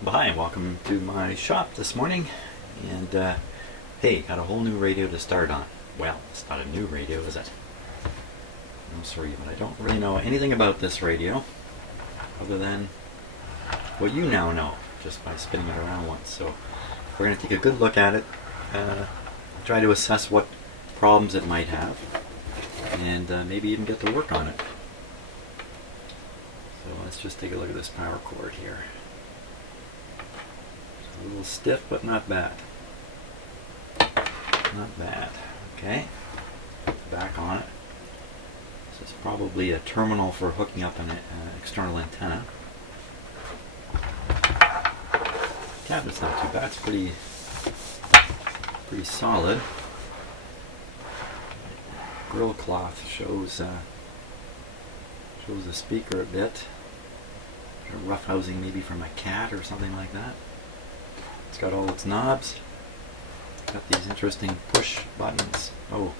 Well, hi, welcome to my shop this morning. And hey, got a whole new radio to start on. Well, it's not a new radio, is it? I'm sorry, but I don't really know anything about this radio other than what you now know just by spinning it around once. So we're going to take a good look at it, try to assess what problems it might have, and maybe even get to work on it. So let's just take a look at this power cord here. It's a little stiff, but not bad. Not bad. Okay, back on it. This is probably a terminal for hooking up an external antenna. Cabinet's not too bad. It's pretty solid. Grill cloth shows the speaker a bit. Rough housing maybe from a cat or something like that. It's got all its knobs. Got these interesting push buttons. Oh.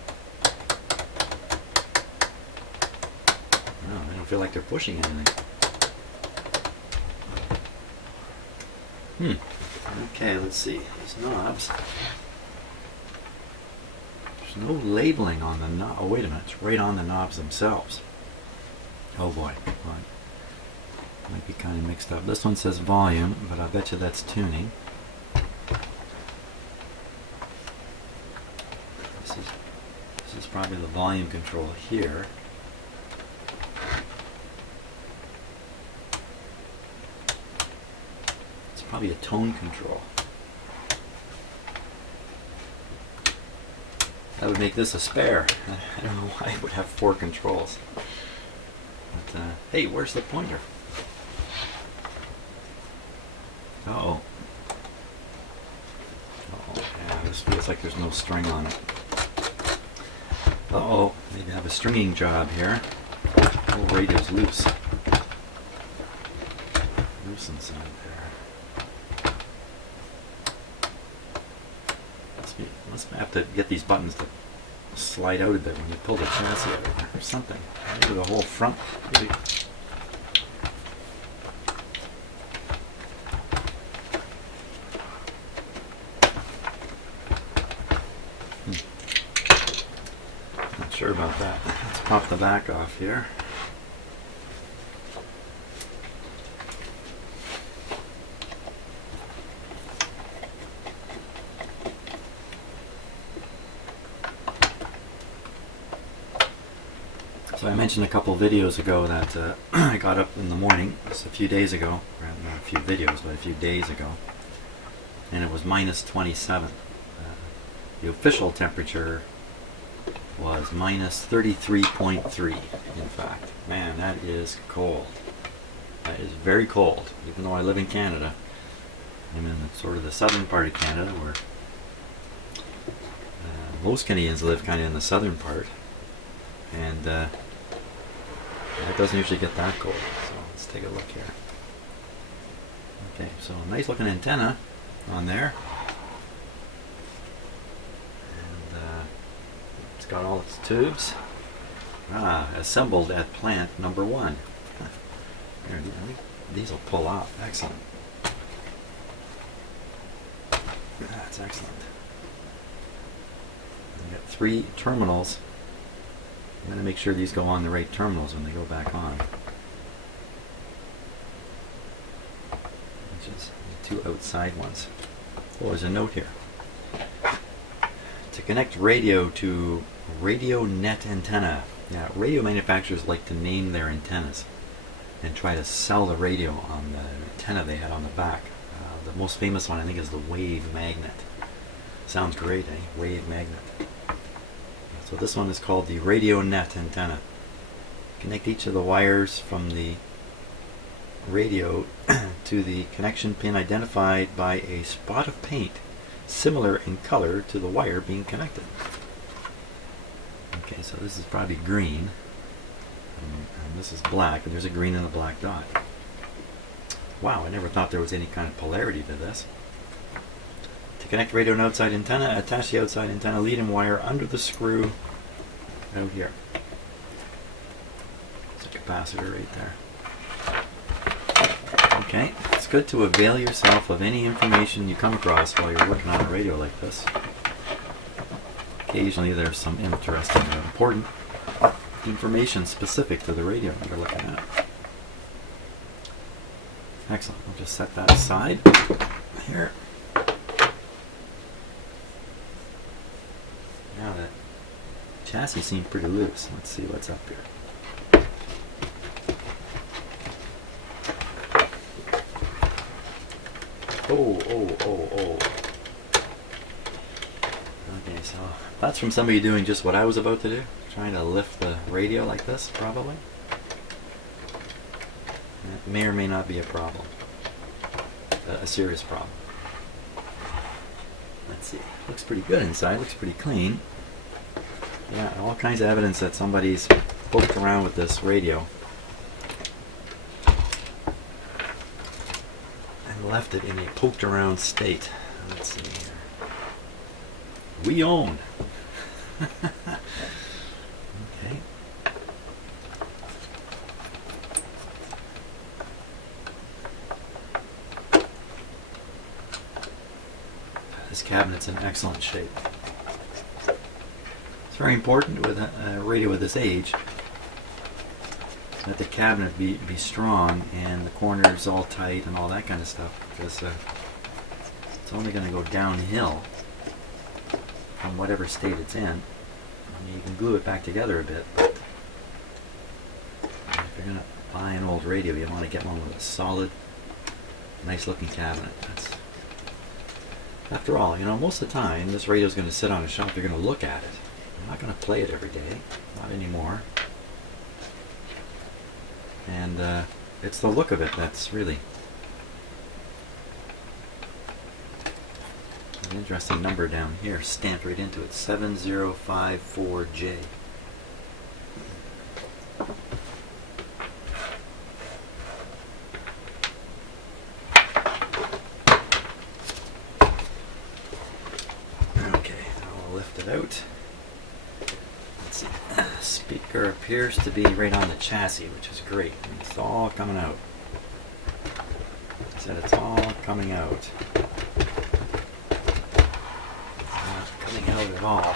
No, I don't feel like they're pushing anything. Okay, let's see. These knobs. There's no labeling on the knob. Oh, wait a minute. It's right on the knobs themselves. Oh boy. Might be kind of mixed up. This one says volume, but I bet you that's tuning. This is probably the volume control here. It's probably a tone control. That would make this a spare. I don't know why it would have 4 controls. But, hey, where's the pointer? Uh-oh. Uh-oh. Yeah, this feels like there's no string on it. Uh-oh. Maybe have a stringing job here. The whole radio's loose. Loose inside there. Must have to get these buttons to slide out a bit when you pull the chassis out or something. Maybe the whole front. Maybe. Not sure about that. Let's pop the back off here. So I mentioned a couple videos ago that I got up in the morning, just a few days ago, not a few videos, but a few days ago, and it was minus 27. The official temperature was minus 33.3, in fact. Man, that is cold. That is very cold, even though I live in Canada. I'm in sort of the southern part of Canada, where most Canadians live kind of in the southern part, and it doesn't usually get that cold. So let's take a look here. Okay, so nice looking antenna on there. And it's got all its tubes. Assembled at plant number 1. Here, these will pull off. Excellent. That's excellent. You got 3 terminals. I'm going to make sure these go on the right terminals when they go back on. Which is the 2 outside ones. Oh, there's a note here. To connect radio to radio net antenna. Now, radio manufacturers like to name their antennas and try to sell the radio on the antenna they had on the back. The most famous one, I think, is the wave magnet. Sounds great, eh? Wave magnet. So this one is called the radio net antenna. Connect each of the wires from the radio to the connection pin identified by a spot of paint similar in color to the wire being connected. Okay, so this is probably green, and this is black, and there's a green and a black dot. Wow, I never thought there was any kind of polarity to this. To connect radio and outside antenna, attach the outside antenna lead-in wire under the screw out here. There's a capacitor right there. Okay, let's good to avail yourself of any information you come across while you're working on a radio like this. Occasionally there's some interesting or important information specific to the radio you're looking at. Excellent. We'll just set that aside here. Now that chassis seems pretty loose. Let's see what's up here. Oh. Okay, so that's from somebody doing just what I was about to do. Trying to lift the radio like this, probably. That may or may not be a problem. A serious problem. Let's see. Looks pretty good inside. Looks pretty clean. Yeah, all kinds of evidence that somebody's poked around with this radio and left it in a poked around state. Let's see here. We own. Okay. This cabinet's in excellent shape. It's very important with a radio of this age that the cabinet be strong and the corners all tight and all that kind of stuff, because it's only going to go downhill from whatever state it's in. I mean, you can glue it back together a bit, but if you're going to buy an old radio, you want to get one with a solid, nice looking cabinet. After all, most of the time this radio is going to sit on a shelf. You're going to look at it. You're not going to play it every day, not anymore. And it's the look of it that's really an interesting number down here, stamped right into it, 7054J. Okay, I'll lift it out. Let's see. Speaker appears to be right on the chassis, which is great. It's all coming out. I said it's all coming out. Coming out at all.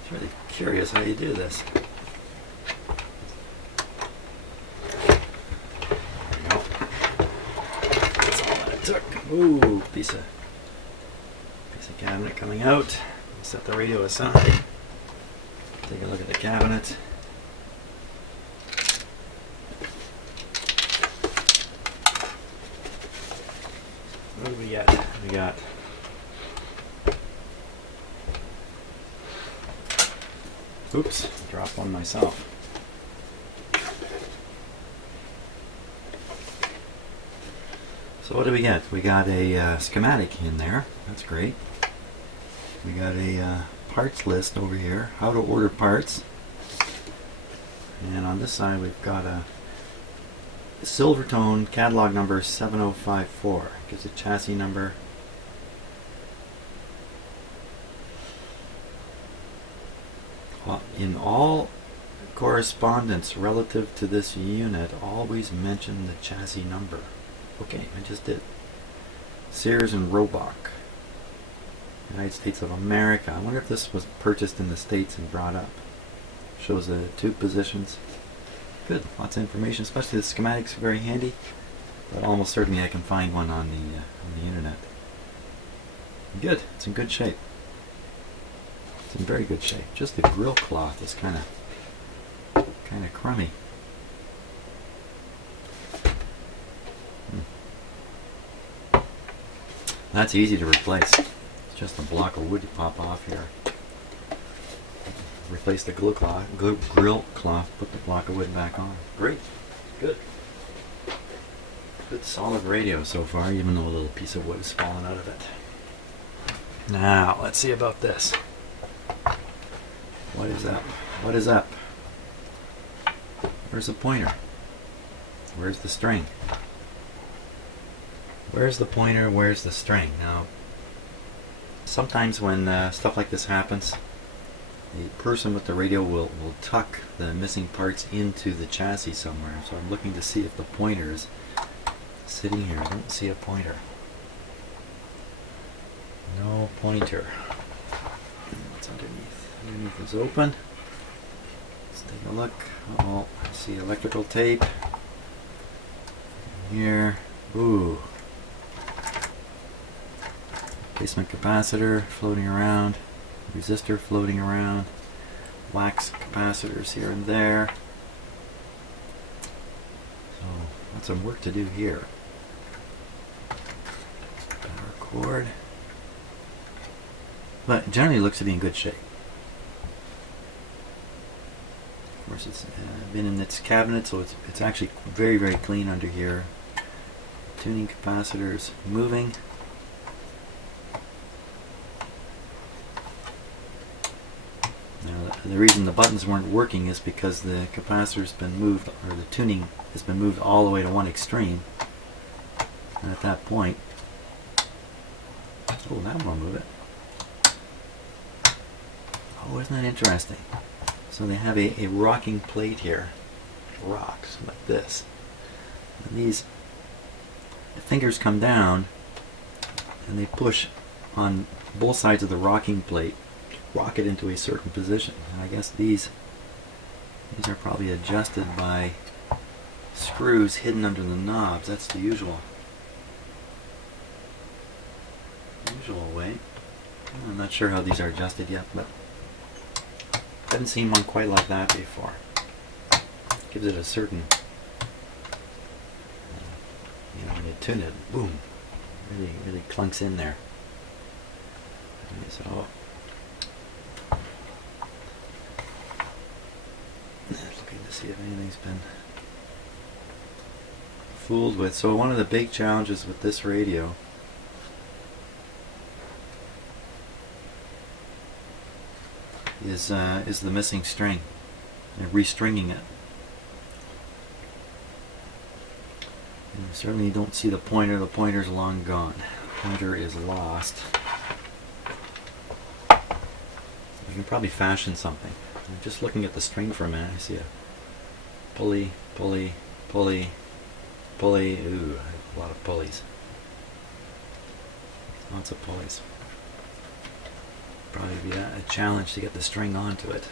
It's really curious how you do this. Ooh, piece of cabinet coming out. Set the radio aside. Take a look at the cabinet. What do we got? We got oops, dropped one myself. So what do we get? We got a schematic in there. That's great. We got a parts list over here. How to order parts. And on this side we've got a Silvertone catalog number 7054. Gives a chassis number. In all correspondence relative to this unit, always mention the chassis number. Okay, I just did. Sears and Roebuck, United States of America. I wonder if this was purchased in the States and brought up. Shows the tube positions. Good, lots of information, especially the schematics are very handy. But almost certainly I can find one on the internet. Good, it's in good shape. It's in very good shape. Just the grill cloth is kind of crummy. That's easy to replace. It's just a block of wood you pop off here. Replace the grill cloth, put the block of wood back on. Great. Good. Good solid radio so far, even though a little piece of wood has fallen out of it. Now, let's see about this. What is up? What is up? Where's the pointer? Where's the string? Where's the pointer? Where's the string? Now, sometimes when stuff like this happens, the person with the radio will tuck the missing parts into the chassis somewhere. So I'm looking to see if the pointer is sitting here. I don't see a pointer. No pointer. What's underneath? Underneath is open. Let's take a look. Oh, I see electrical tape. Here. Ooh. Replacement capacitor floating around. Resistor floating around. Wax capacitors here and there. So, got some work to do here. Power cord. But generally looks to be in good shape. Of course, it's been in its cabinet, so it's actually very, very clean under here. Tuning capacitors moving. Now, the reason the buttons weren't working is because the capacitor's been moved, or the tuning has been moved all the way to one extreme. And at that point, oh, that will move it. Oh, isn't that interesting? So they have a rocking plate here. Rocks like this. And these the fingers come down and they push on both sides of the rocking plate, rock it into a certain position. And I guess these are probably adjusted by screws hidden under the knobs. That's the usual way. I'm not sure how these are adjusted yet, but I haven't seen one quite like that before. Gives it a certain, when you tune it, boom, really clunks in there. Okay, so looking to see if anything's been fooled with. So one of the big challenges with this radio is the missing string and restringing it. And you certainly don't see the pointer. The pointer's long gone. The pointer is lost. You can probably fashion something. I'm just looking at the string for a minute. I see a pulley. Ooh, a lot of pulleys. Lots of pulleys. Probably be a challenge to get the string onto it.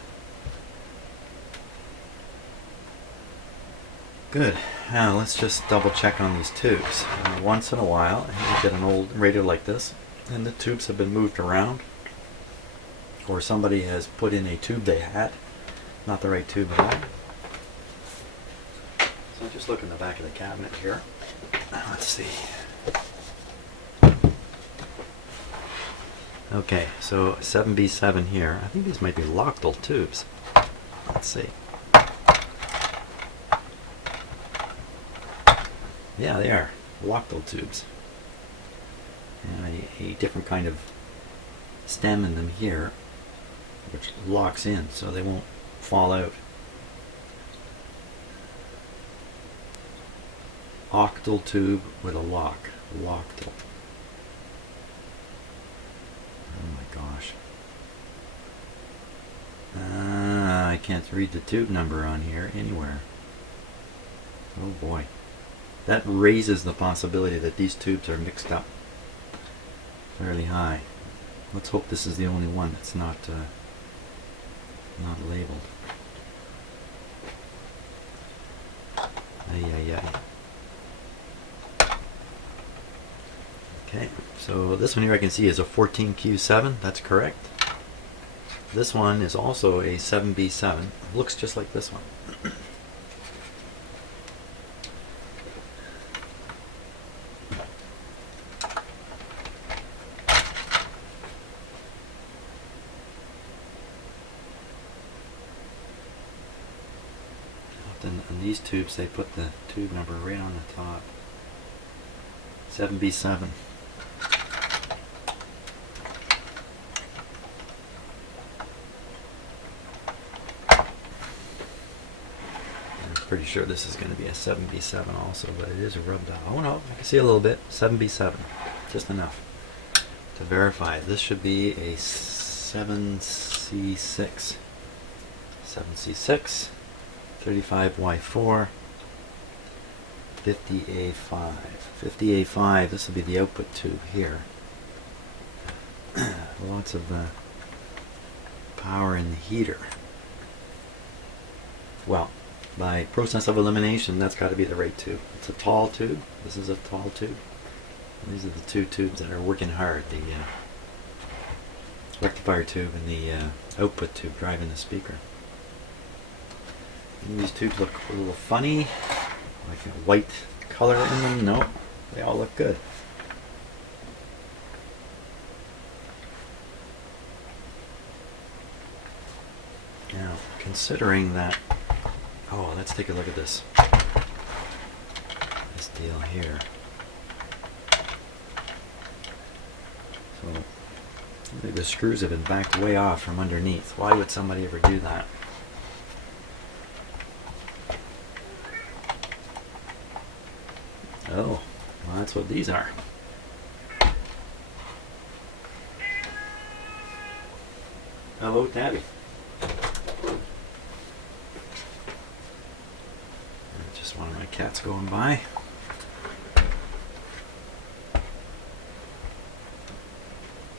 Good. Now let's just double check on these tubes. Once in a while you get an old radio like this and the tubes have been moved around, or somebody has put in a tube they had, not the right tube at all. So just look in the back of the cabinet here. Let's see. Okay, so 7B7 here. I think these might be Lochtel tubes. Let's see. Yeah, they are Lochtel tubes. And a different kind of stem in them here, which locks in so they won't fall out. Octal tube with a lock. Lochtel. Oh my gosh. I can't read the tube number on here anywhere. Oh boy. That raises the possibility that these tubes are mixed up fairly high. Let's hope this is the only one that's not labeled. Okay, so this one here I can see is a 14Q7, that's correct. This one is also a 7B7, looks just like this one. Often on these tubes they put the tube number right on the top. 7B7. pretty sure this is going to be a 7B7 also, but it is a rub dial. Oh no, I can see a little bit. 7B7, just enough to verify. This should be a 7C6. 7C6, 35Y4, 50A5. 50A5, this will be the output tube here. Lots of power in the heater. Well, by process of elimination, that's got to be the right tube. It's a tall tube. This is a tall tube. And these are the two tubes that are working hard. The rectifier tube and the output tube driving the speaker. And these tubes look a little funny, like a white color in them. No, they all look good. Now, considering that, oh, let's take a look at this deal here. So, the screws have been backed way off from underneath. Why would somebody ever do that? Oh, well, that's what these are. Hello, Tabby. Just one of my cats going by. I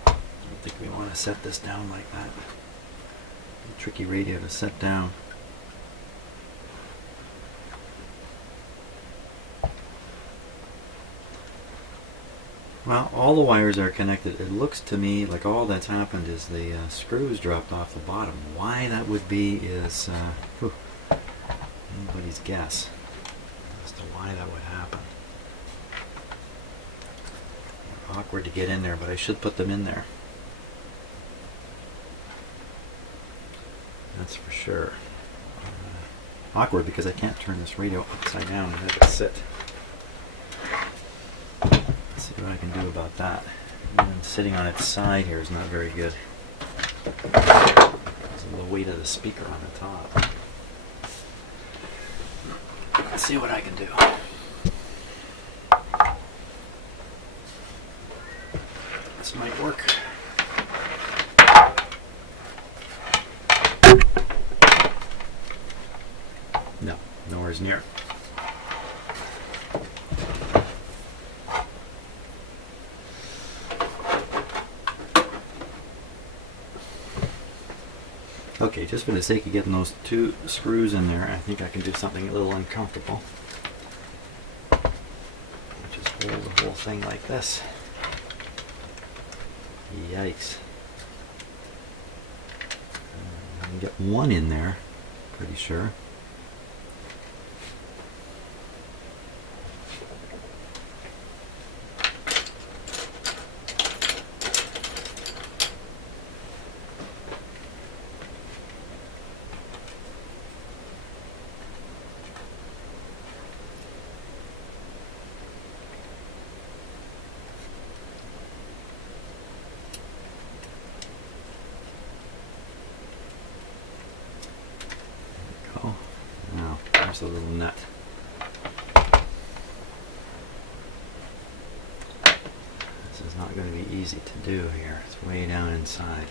don't think we want to set this down like that. A tricky radio to set down. Well, all the wires are connected. It looks to me like all that's happened is the screws dropped off the bottom. Why that would be is anybody's guess as to why that would happen. Awkward to get in there, but I should put them in there. That's for sure. Awkward because I can't turn this radio upside down and have it sit. See what I can do about that. Even sitting on its side here is not very good. There's the weight of the speaker on the top. Let's see what I can do. This might work. No, nowhere's near. Okay, just for the sake of getting those two screws in there, I think I can do something a little uncomfortable. Just hold the whole thing like this. Yikes. I can get one in there, pretty sure. Now, there's a little nut. This is not going to be easy to do here. It's way down inside.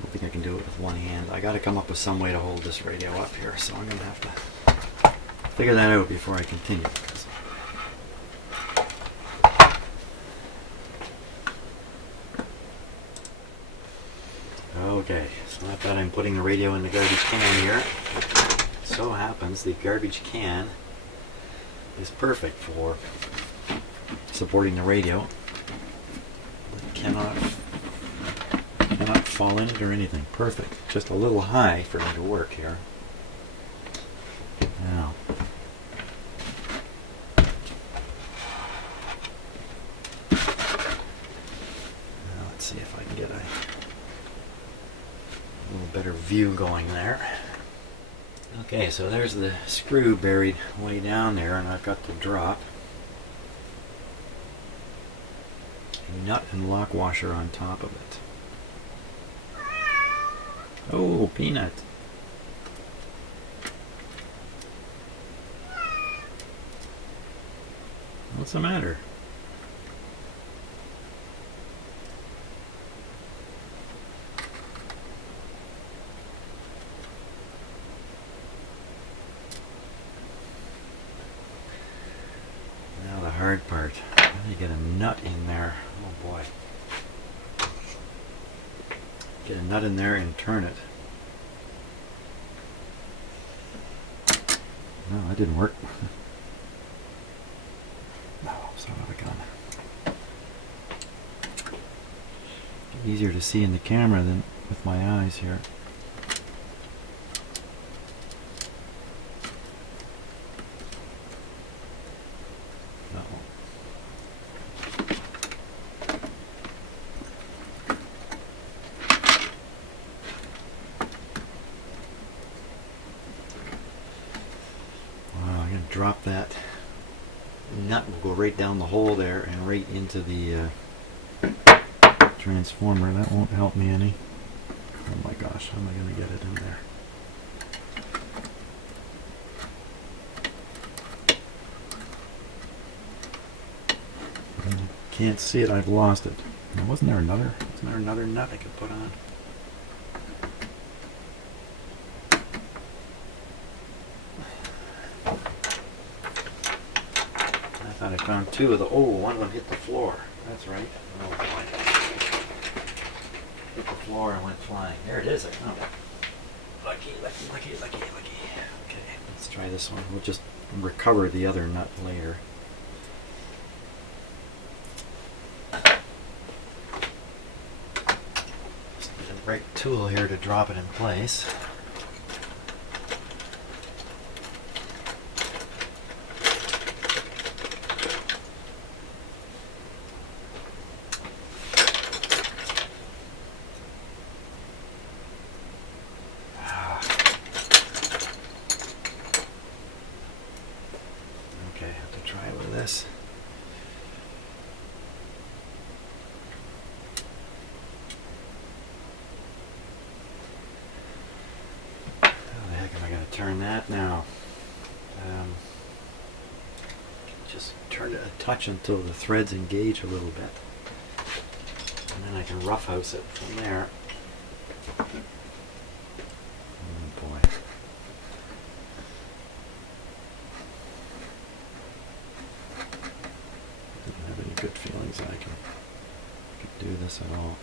Don't think I can do it with one hand. I got to come up with some way to hold this radio up here, so I'm going to have to figure that out before I continue. Okay, so I thought I'm putting the radio in the garbage can here. It so happens the garbage can is perfect for supporting the radio. It cannot fall in it or anything. Perfect. Just a little high for me to work here. Now, let's see if I can get a little better view going there. Okay, so there's the screw buried way down there, and I've got the drop. A nut and lock washer on top of it. Oh, Peanut. What's the matter? Now the hard part. How do you get a nut in there? Oh boy. Get a nut in there and turn it. No, that didn't work. Oh, son of a gun. Easier to see in the camera than with my eyes here. Drop that nut will go right down the hole there and right into the transformer. That won't help me any. Oh my gosh, how am I going to get it in there? Can't see it, I've lost it. Wasn't there another nut I could put on? I found two of the, one of them hit the floor. That's right. Oh boy. Hit the floor and went flying. There it is. Lucky. Okay, let's try this one. We'll just recover the other nut later. Just need the right tool here to drop it in place. This. How the heck am I going to turn that now? Just turn it a touch until the threads engage a little bit. And then I can roughhouse it from there. Oh boy. Good feelings that I can do this at all.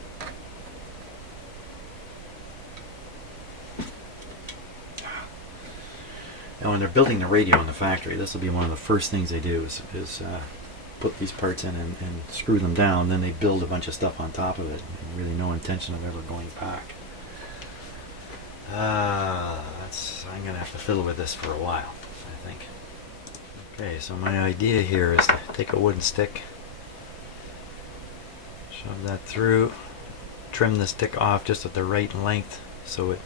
Now when they're building the radio in the factory, this will be one of the first things they do is put these parts in and screw them down. Then they build a bunch of stuff on top of it. Really no intention of ever going back. I'm going to have to fiddle with this for a while, I think. Okay, so my idea here is to take a wooden stick, shove that through, trim the stick off just at the right length so it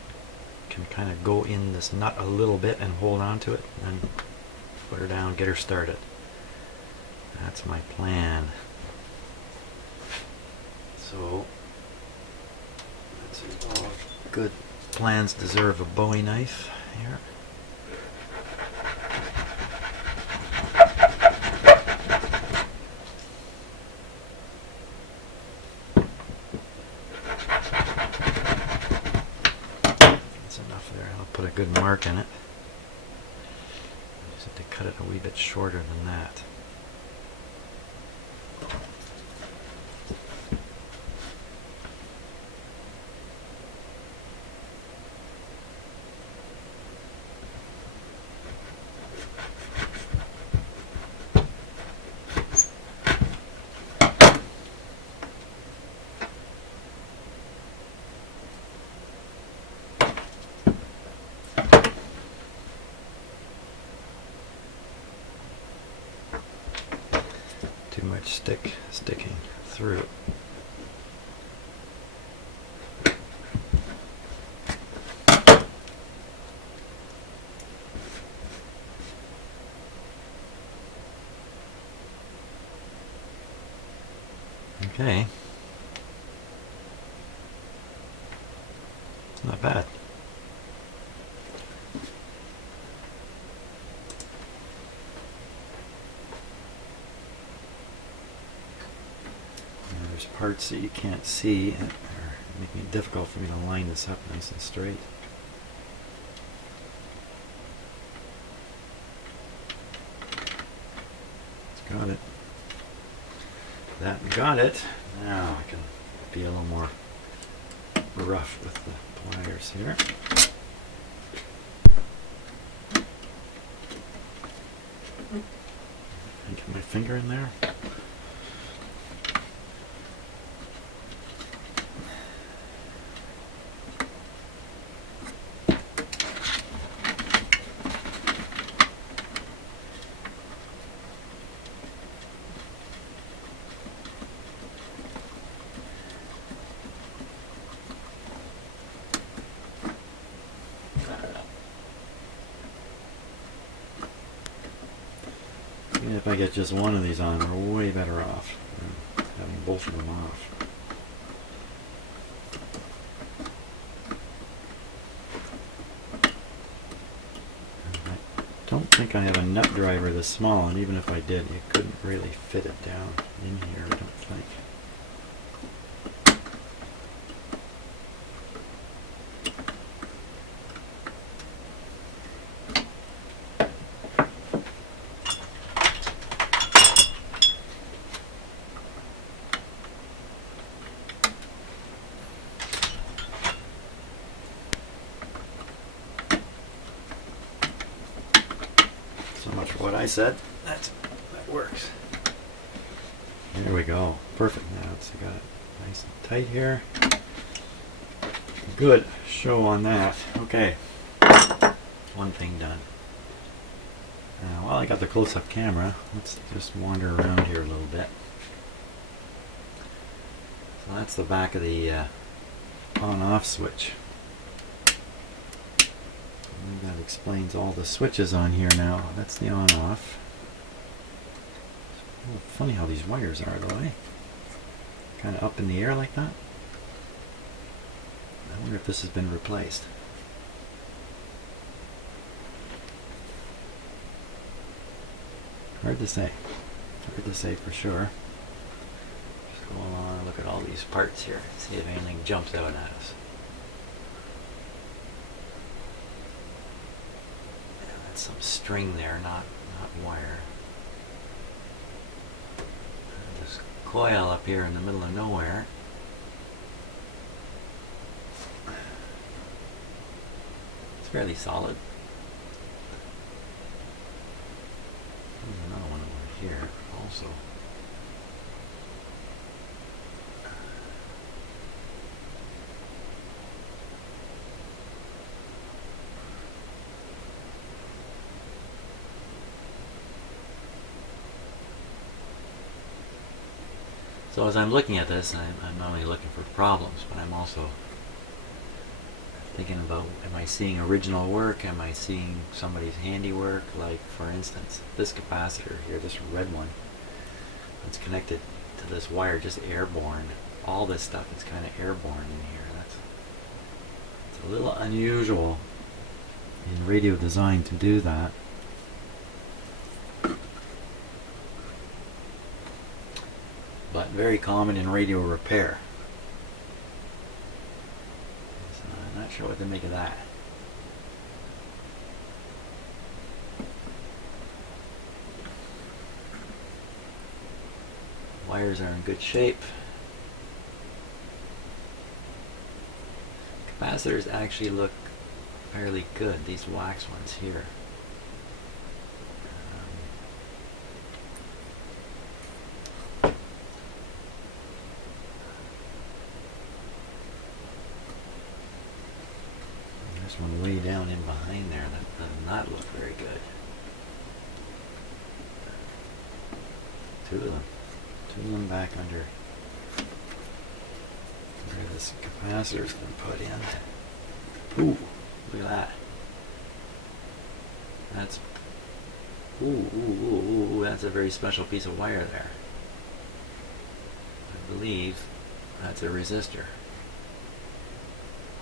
can kind of go in this nut a little bit and hold on to it, and then put her down, get her started. That's my plan. So, let's see, good plans deserve a Bowie knife here. Put a good mark in it. I just have to cut it a wee bit shorter than that. Too much sticking through. Okay. It's not bad. Now there's parts that you can't see that are making it difficult for me to line this up nice and straight. Got it. That got it. Now I can be a little more rough with the pliers here. Get my finger in there. Even if I get just one of these on, we're way better off than having both of them off. I don't think I have a nut driver this small, and even if I did, you couldn't really fit it down in here, I don't think. So much for what I said. That works. There we go. Perfect. Now it's got it nice and tight here. Good show on that. Okay. One thing done. While I got the close-up camera, let's just wander around here a little bit. So that's the back of the on-off switch. That explains all the switches on here now. That's the on-off. Oh, funny how these wires are, though, eh? Kind of up in the air like that. I wonder if this has been replaced. Hard to say. Hard to say for sure. Just go along and look at all these parts here. See if anything jumps out at us. Some string there, not wire. And this coil up here in the middle of nowhere. It's fairly solid. There's another one over here also. So as I'm looking at this, I'm not only looking for problems, but I'm also thinking about, am I seeing original work? Am I seeing somebody's handiwork? Like, for instance, this capacitor here, this red one, it's connected to this wire, just airborne. All this stuff is kind of airborne in here. It's a little unusual in radio design to do that. But very common in radio repair. So I'm not sure what to make of that. Wires are in good shape. Capacitors actually look fairly good, these wax ones here. There's one way down in behind there that does not look very good. Two of them back under where this capacitor's been put in. Ooh, look at that. That's ooh, that's a very special piece of wire there. I believe that's a resistor.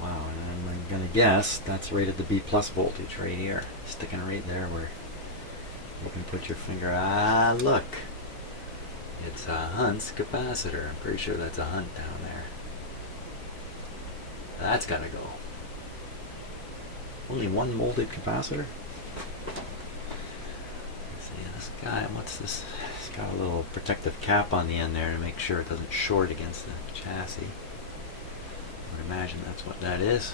Wow, and I'm gonna guess that's rated to B plus voltage right here. Sticking right there where you can put your finger. Ah, look. It's a Hunt's capacitor. I'm pretty sure that's a Hunt down there. That's gotta go. Only one molded capacitor? Let's see, this guy, what's this? It's got a little protective cap on the end there to make sure it doesn't short against the chassis. I would imagine that's what that is.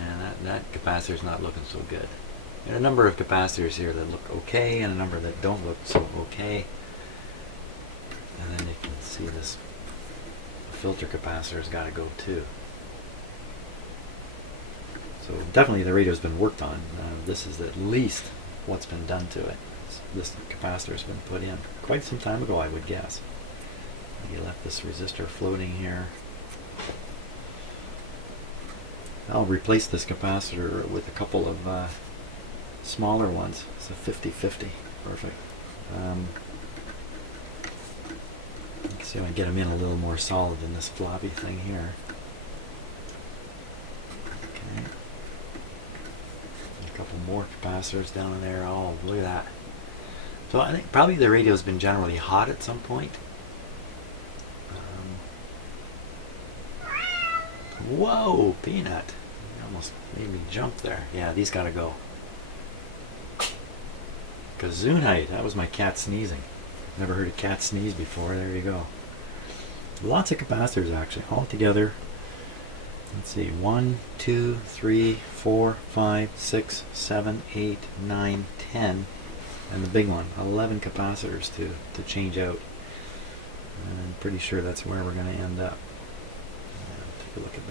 And that capacitor's not looking so good. There are a number of capacitors here that look okay and a number that don't look so okay. And then you can see this filter capacitor's got to go too. So definitely the radio's been worked on. This is at least what's been done to it. This capacitor's been put in quite some time ago, I would guess. You left this resistor floating here. I'll replace this capacitor with a couple of smaller ones. It's a 50-50. Perfect. You can see I can get them in a little more solid than this floppy thing here. Okay. A couple more capacitors down in there. Oh, look at that. So I think probably the radio's been generally hot at some point. Whoa, Peanut. You almost made me jump there. Yeah, these gotta go. Gesundheit. That was my cat sneezing. Never heard a cat sneeze before. There you go. Lots of capacitors actually, all together. Let's see, 1, 2, 3, 4, 5, 6, 7, 8, 9, 10, and the big one, 11 capacitors to change out. And I'm pretty sure that's where we're going to end up. Take a look at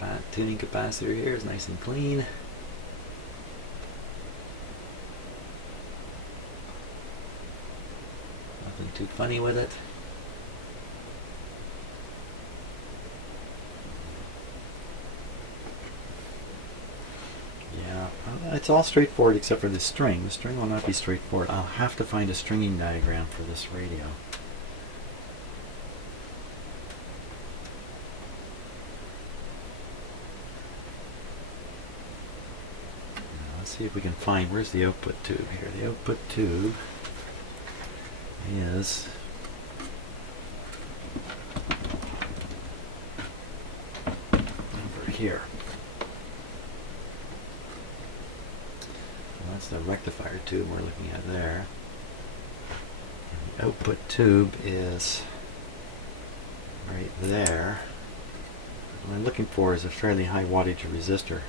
the tuning capacitor here. It's nice and clean. Nothing too funny with it. Yeah, it's all straightforward except for the string. The string will not be straightforward. I'll have to find a stringing diagram for this radio. Let's see if we can find, where's the output tube here? The output tube is over here. And that's the rectifier tube we're looking at there. And the output tube is right there. What I'm looking for is a fairly high wattage resistor.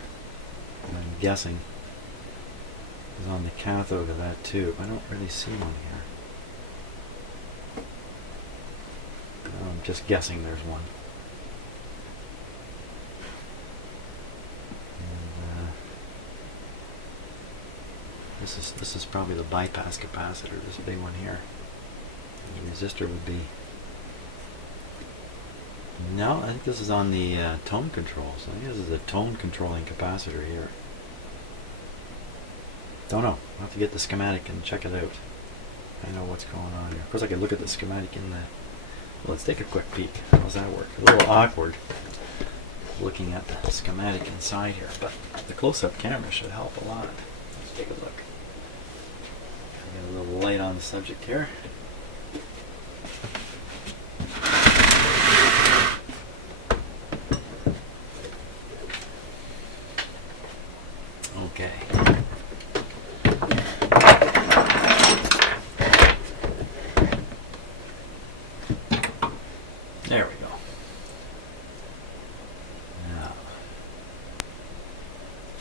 And I'm guessing is on the cathode of that tube. I don't really see one here. I'm just guessing there's one. And, this is probably the bypass capacitor, this big one here. The resistor would be. No, I think this is on the tone control. So I think this is a tone controlling capacitor here. Don't know. I'll have to get the schematic and check it out. I know what's going on here. Of course I could look at the schematic in the... Well, let's take a quick peek. How does that work? A little awkward looking at the schematic inside here, but the close-up camera should help a lot. Let's take a look. Get a little light on the subject here. Okay. There we go. Now,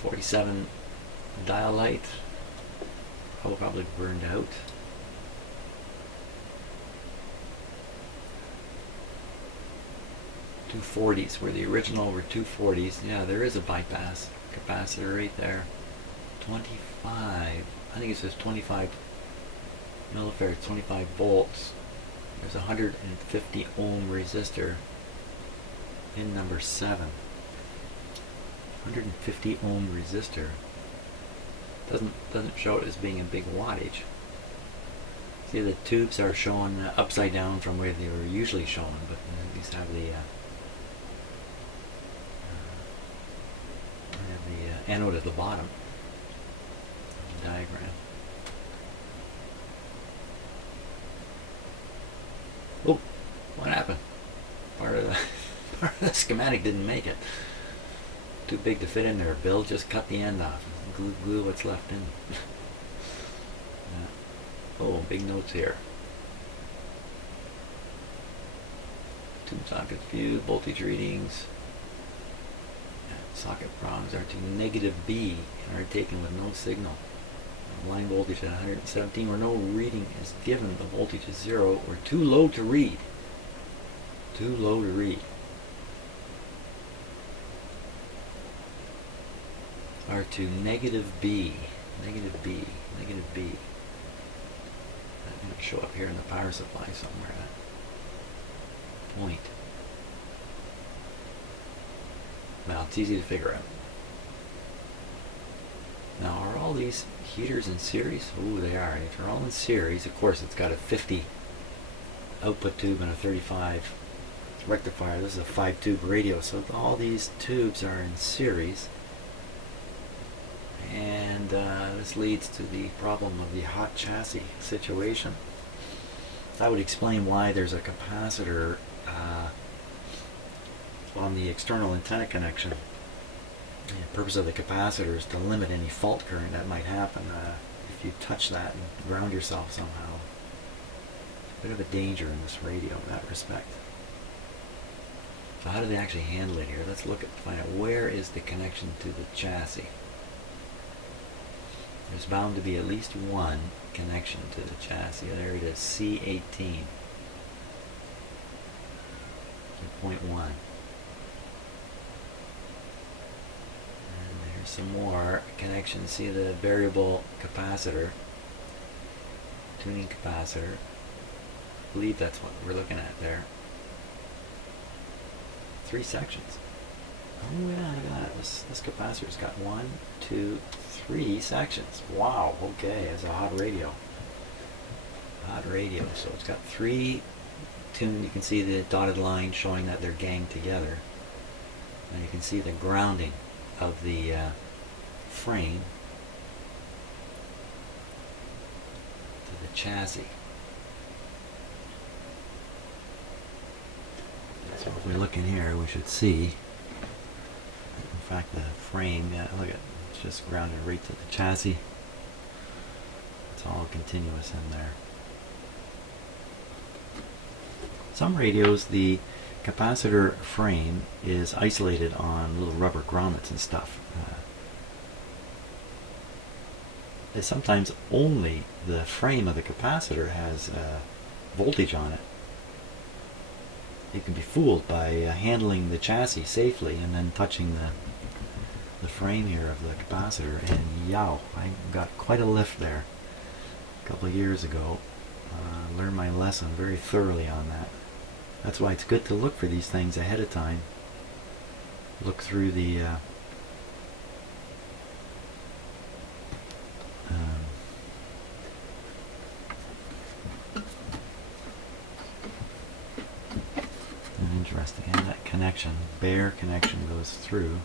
47 dial light. Probably burned out. .240s where the original were 240s. Yeah, there is a bypass capacitor right there. 25. I think it says 25 millifarads, 25 volts. There's a 150 ohm resistor in number 7. 150 ohm resistor doesn't show it as being a big wattage. See, the tubes are shown upside down from where they were usually shown, but these have the anode at the bottom of the diagram. Oh, what happened? Part of the schematic didn't make it. Too big to fit in there. Bill just cut the end off. Glue what's left in. Yeah. Oh, big notes here. Tube socket fuse, voltage readings. Socket prongs are to negative B and are taken with no signal. Line voltage at 117 where no reading is given. The voltage is 0 or too low to read. Too low to read. Are to negative B. Negative B. Negative B. That might show up here in the power supply somewhere. That point. Now it's easy to figure out. Now are all these heaters in series? Ooh, they are. If they're all in series, of course it's got a 50 output tube and a 35 rectifier. This is a 5-tube radio, so all these tubes are in series. And this leads to the problem of the hot chassis situation. That would explain why there's a capacitor on the external antenna connection. The purpose of the capacitor is to limit any fault current that might happen if you touch that and ground yourself somehow. A bit of a danger in this radio in that respect. So how do they actually handle it here? Let's look at find out where is the connection to the chassis. There's bound to be at least one connection to the chassis. There it is, C18. Point 1. And there's some more connections. See the variable capacitor, tuning capacitor. I believe that's what we're looking at there. 3 sections. Oh yeah, look at that. This capacitor's got 1, 2, 3 sections. Wow, okay, it's a hot radio. Hot radio. So it's got 3 tuned. You can see the dotted line showing that they're ganged together. And you can see the grounding of the frame to the chassis. So if we look in here, we should see, in fact, the frame, look at, it's just grounded right to the chassis. It's all continuous in there. Some radios, the capacitor frame is isolated on little rubber grommets and stuff. Sometimes only the frame of the capacitor has voltage on it. You can be fooled by handling the chassis safely and then touching the frame here of the capacitor, and yow, I got quite a lift there a couple of years ago. Learned my lesson very thoroughly on that. That's why it's good to look for these things ahead of time. Look through the interesting, and that connection, bare connection, goes through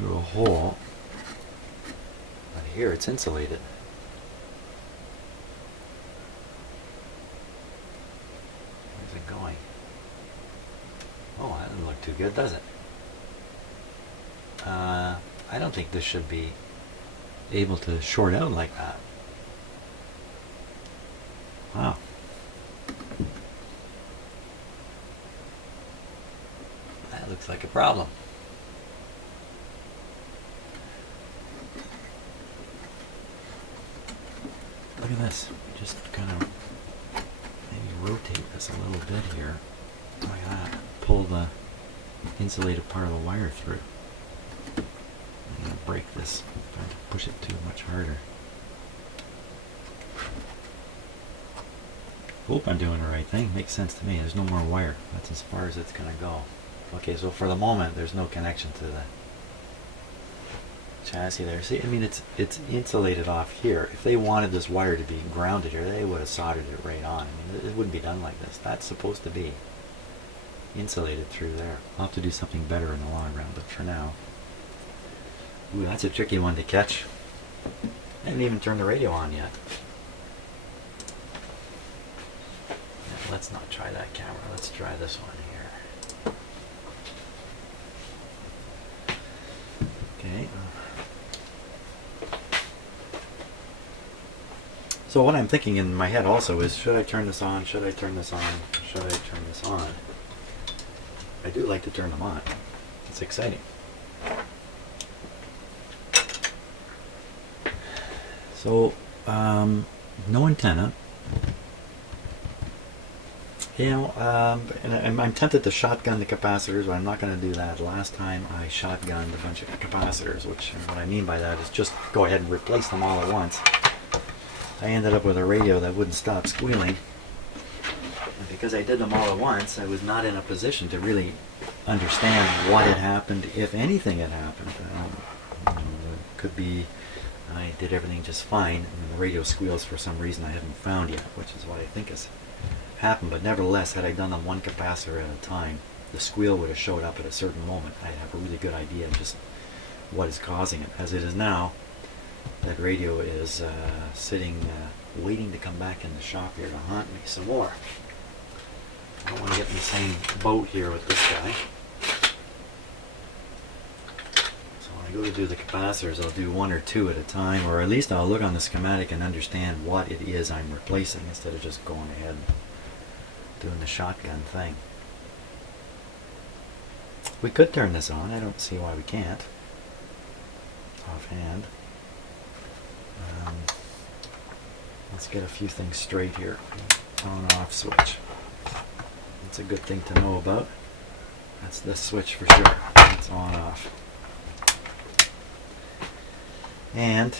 a hole, but here it's insulated. Where's it going? Oh, that doesn't look too good, does it? I don't think this should be able to short out like that. Wow. That looks like a problem. Look at this. Just kind of maybe rotate this a little bit here. Like that. Pull the insulated part of the wire through. I'm going to break this. I'm trying to push it too much harder. Hope I'm doing the right thing. Makes sense to me. There's no more wire. That's as far as it's going to go. Okay, so for the moment, there's no connection to the chassis there. See, I mean, it's insulated off here. If they wanted this wire to be grounded here, they would have soldered it right on. I mean, it wouldn't be done like this. That's supposed to be insulated through there. I'll have to do something better in the long run, but for now. Ooh, that's a tricky one to catch. I haven't even turned the radio on yet. Yeah, let's not try that camera. Let's try this one here. Okay. So what I'm thinking in my head also is, should I turn this on? Should I turn this on? Should I turn this on? I do like to turn them on. It's exciting. So, no antenna. You know, and I'm tempted to shotgun the capacitors, but I'm not going to do that. Last time I shotgunned a bunch of capacitors, which, what I mean by that is just go ahead and replace them all at once. I ended up with a radio that wouldn't stop squealing. And because I did them all at once, I was not in a position to really understand what had happened, if anything had happened. It could be I did everything just fine, and the radio squeals for some reason I haven't found yet, which is what I think has happened. But nevertheless, had I done them one capacitor at a time, the squeal would have showed up at a certain moment. I'd have a really good idea of just what is causing it. As it is now, that radio is sitting, waiting to come back in the shop here to haunt me some more. I don't want to get in the same boat here with this guy. When I go to do the capacitors, I'll do one or two at a time, or at least I'll look on the schematic and understand what it is I'm replacing instead of just going ahead and doing the shotgun thing. We could turn this on. I don't see why we can't. Offhand. Let's get a few things straight here. On-off switch. That's a good thing to know about. That's this switch for sure. It's on-off. And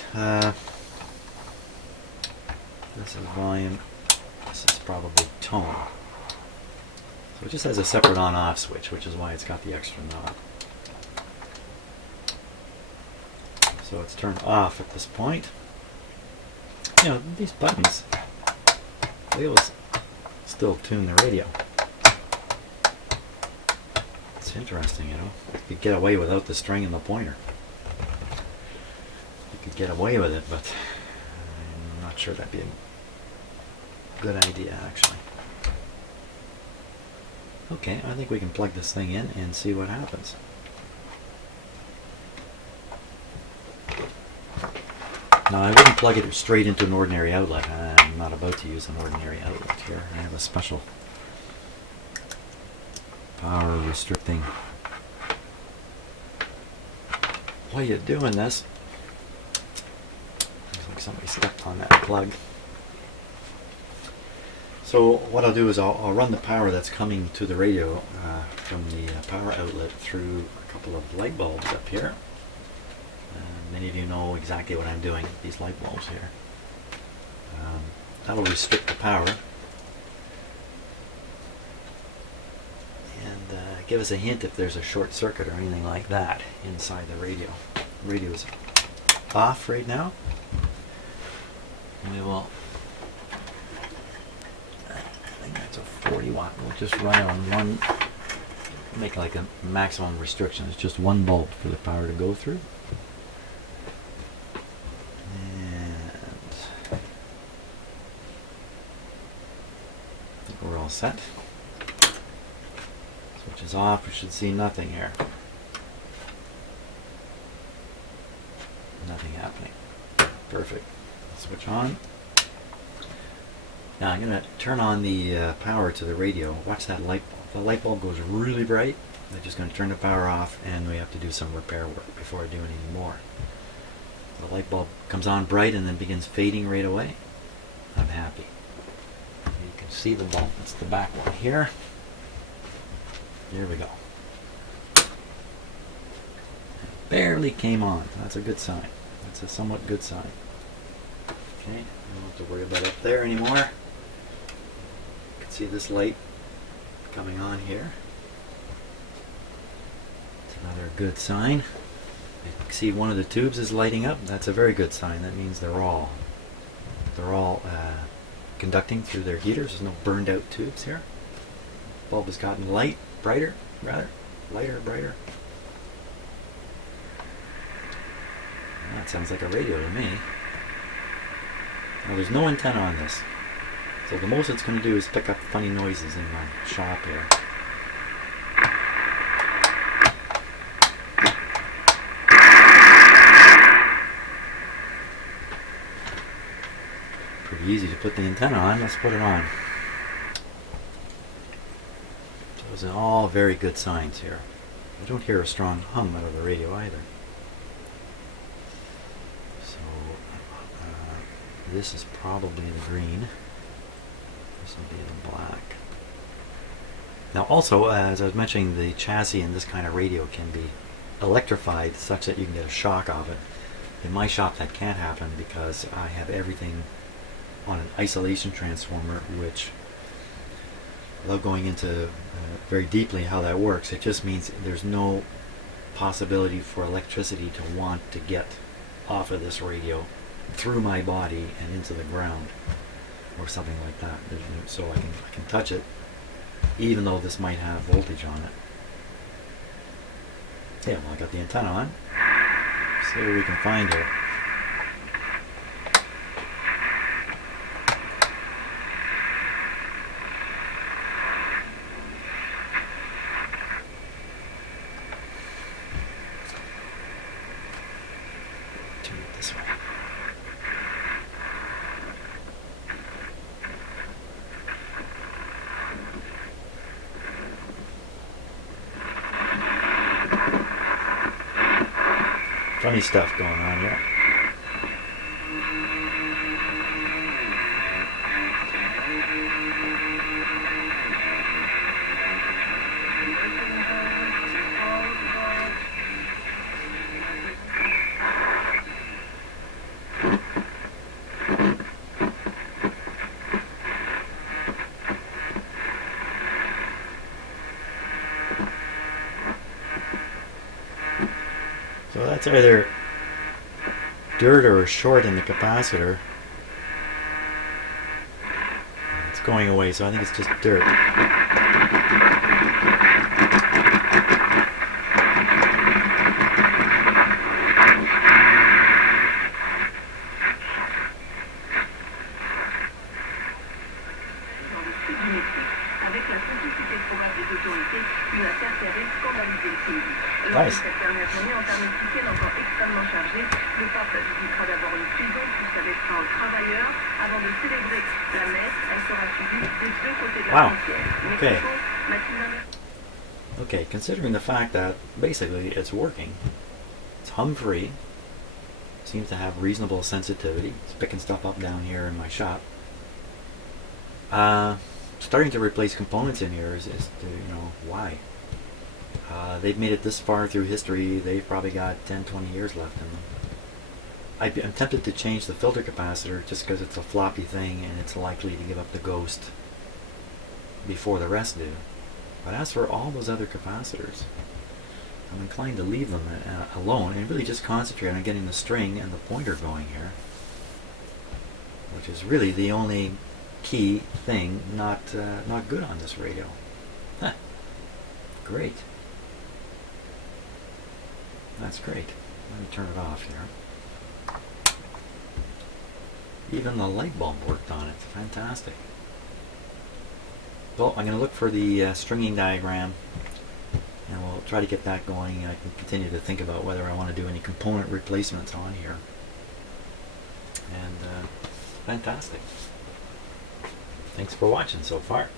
this is volume, this is probably tone. So it just has a separate on-off switch, which is why it's got the extra knob. So it's turned off at this point. You know, these buttons, they will still tune the radio. It's interesting, you know. You could get away without the string and the pointer. Could get away with it, but I'm not sure that'd be a good idea, actually. Okay, I think we can plug this thing in and see what happens. Now, I wouldn't plug it straight into an ordinary outlet. I'm not about to use an ordinary outlet here. I have a special power restricting. While you're doing this, somebody stepped on that plug. So what I'll do is I'll run the power that's coming to the radio from the power outlet through a couple of light bulbs up here. Many of you know exactly what I'm doing with these light bulbs here. That'll restrict the power and give us a hint if there's a short circuit or anything like that inside the radio. The radio is off right now. We will, I think that's a 40 watt, we'll just run it on one, make like a maximum restriction. It's just one bulb for the power to go through. And I think we're all set. Switch is off, we should see nothing here. Nothing happening. Perfect. Switch on. Now I'm going to turn on the power to the radio. Watch that light bulb. The light bulb goes really bright. I'm just going to turn the power off, and we have to do some repair work before I do any more. The light bulb comes on bright and then begins fading right away. I'm happy. You can see the bulb. It's the back one here. Here we go. It barely came on. That's a good sign. That's a somewhat good sign. Okay, I don't have to worry about it up there anymore. You can see this light coming on here. It's another good sign. You see one of the tubes is lighting up. That's a very good sign. That means they're all conducting through their heaters. There's no burned out tubes here. Bulb has gotten brighter, lighter, brighter. That sounds like a radio to me. Now there's no antenna on this, so the most it's going to do is pick up funny noises in my shop here. Pretty easy to put the antenna on. Let's put it on. Those are all very good signs here. I don't hear a strong hum out of the radio either. So this is probably in green. This will be in black. Now also, as I was mentioning, the chassis in this kind of radio can be electrified such that you can get a shock of it. In my shop that can't happen because I have everything on an isolation transformer, which, without going into very deeply how that works, it just means there's no possibility for electricity to want to get off of this radio through my body and into the ground or something like that. So I can touch it even though this might have voltage on it. Yeah, well, I got the antenna on. See what we can find here. Turn it this way. Funny stuff going on here. So that's either dirt or a short in the capacitor. It's going away, so I think it's just dirt. Nice. Wow. Okay. Okay, considering the fact that basically it's working, it's hum-free, seems to have reasonable sensitivity, it's picking stuff up down here in my shop. Starting to replace components in here is why? They've made it this far through history, they've probably got 10-20 years left in them. I'm tempted to change the filter capacitor just because it's a floppy thing and it's likely to give up the ghost before the rest do. But as for all those other capacitors, I'm inclined to leave them alone and really just concentrate on getting the string and the pointer going here, which is really the only key thing not good on this radio. Huh. Great. That's great. Let me turn it off here. Even the light bulb worked on it. Fantastic. Well, I'm going to look for the stringing diagram and we'll try to get that going. I can continue to think about whether I want to do any component replacements on here. And fantastic. Thanks for watching so far.